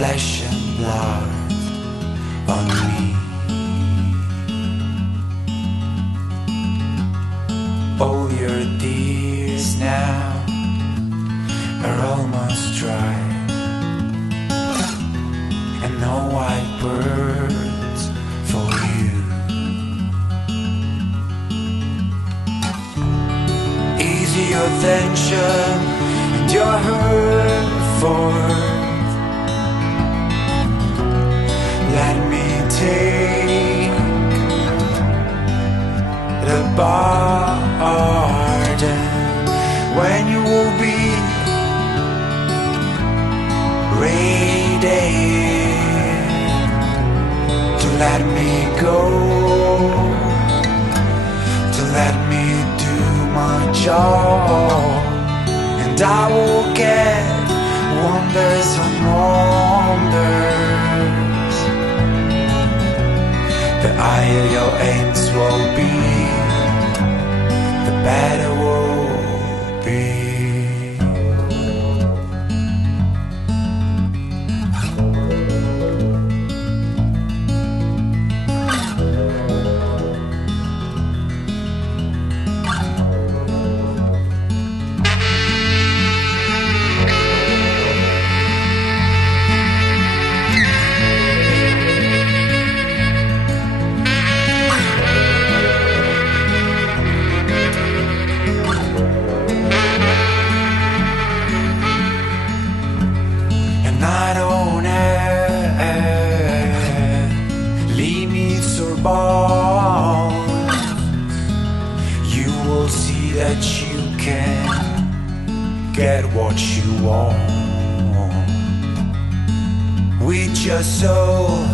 flesh and blood on me. All your tears now are almost dry, and no white birds for you. Easy your tension and your hurt forth. Let me take the pardon when you will be ready to let me go, to let me do my job, and I will get wonders on wonders. The higher your aims will be, the better will be. I don't have limits or bounds. You will see that you can get what you want with your soul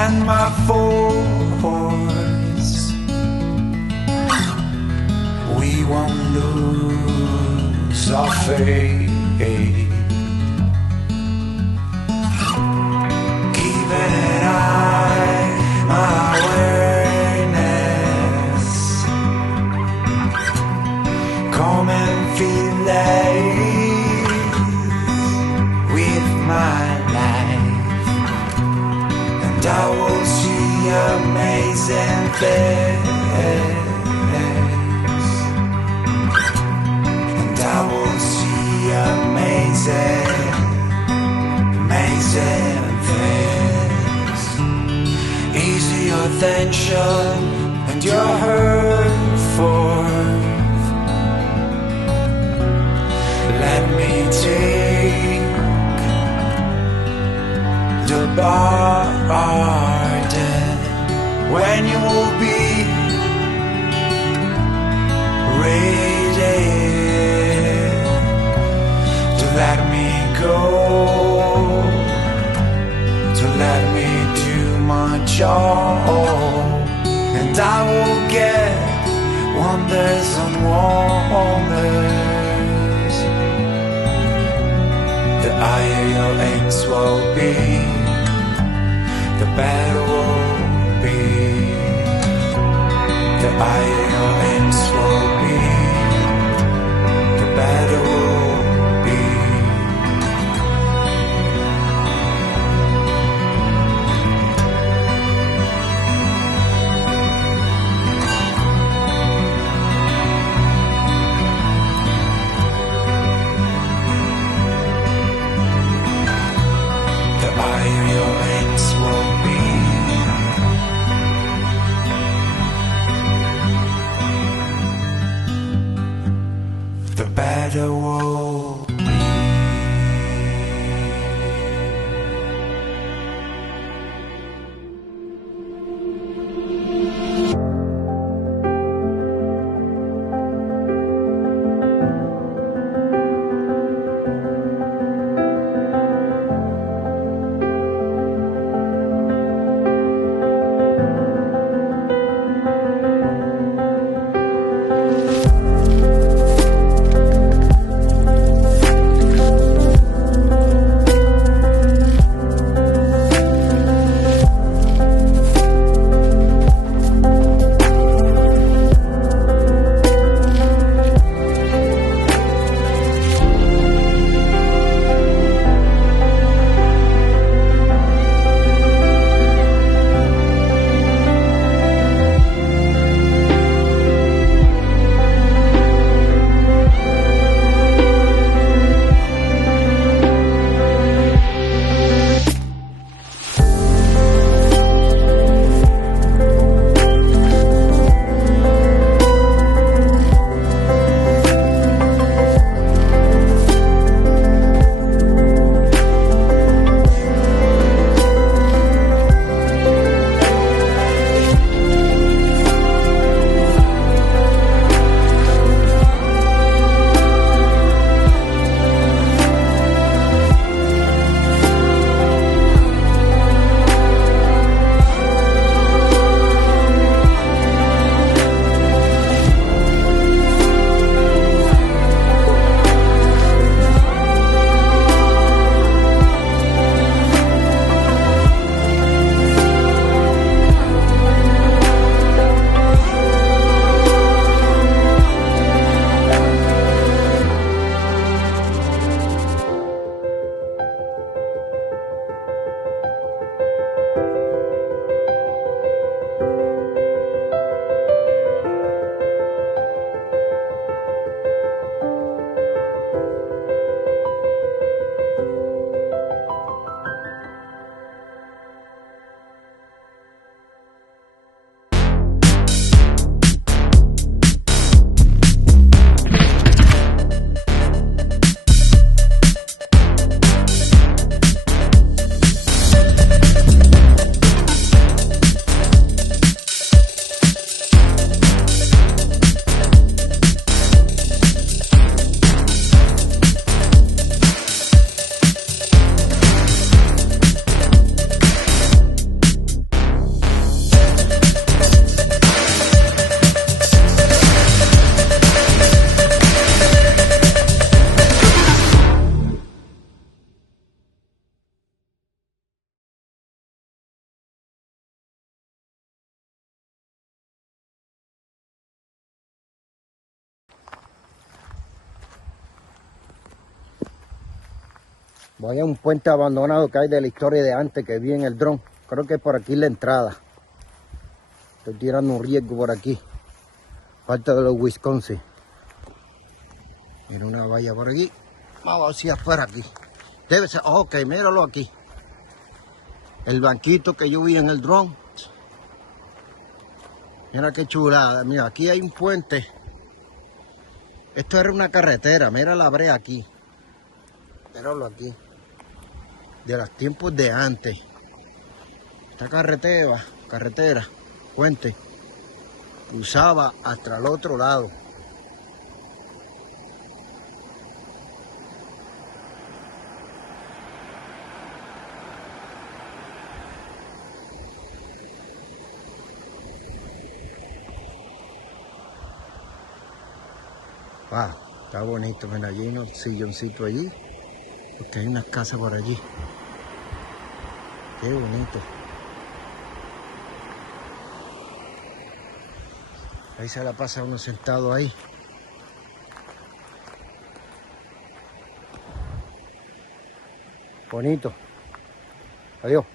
and my force. We won't lose our faith. Come and feel life with my life, and I will see amazing things, and I will see amazing, amazing things. Easy your tension and your hurt forth. Let me take the pardon when you will be ready to let me go, to let me do my job, and I will get wonders on wonders. The higher your aims will be, the better will be. The higher your aims will be, the better will be. The higher your aims will be, the better will Voy a un puente abandonado que hay de la historia de antes que vi en el dron. Creo que es por aquí la entrada. Estoy tirando un riesgo por aquí. Parte de los Wisconsin. Mira una valla por aquí. Vamos hacia afuera aquí. Debe ser, ok, míralo aquí. El banquito que yo vi en el dron. Mira qué chulada. Mira, aquí hay un puente. Esto era una carretera. Mira la brea aquí. Míralo aquí. De los tiempos de antes. Esta carretera, puente, cruzaba hasta el otro lado. Wow, está bonito. Ven allí, unos silloncitos allí. Porque hay unas casas por allí. Qué bonito. Ahí se la pasa uno sentado ahí. Bonito. Adiós.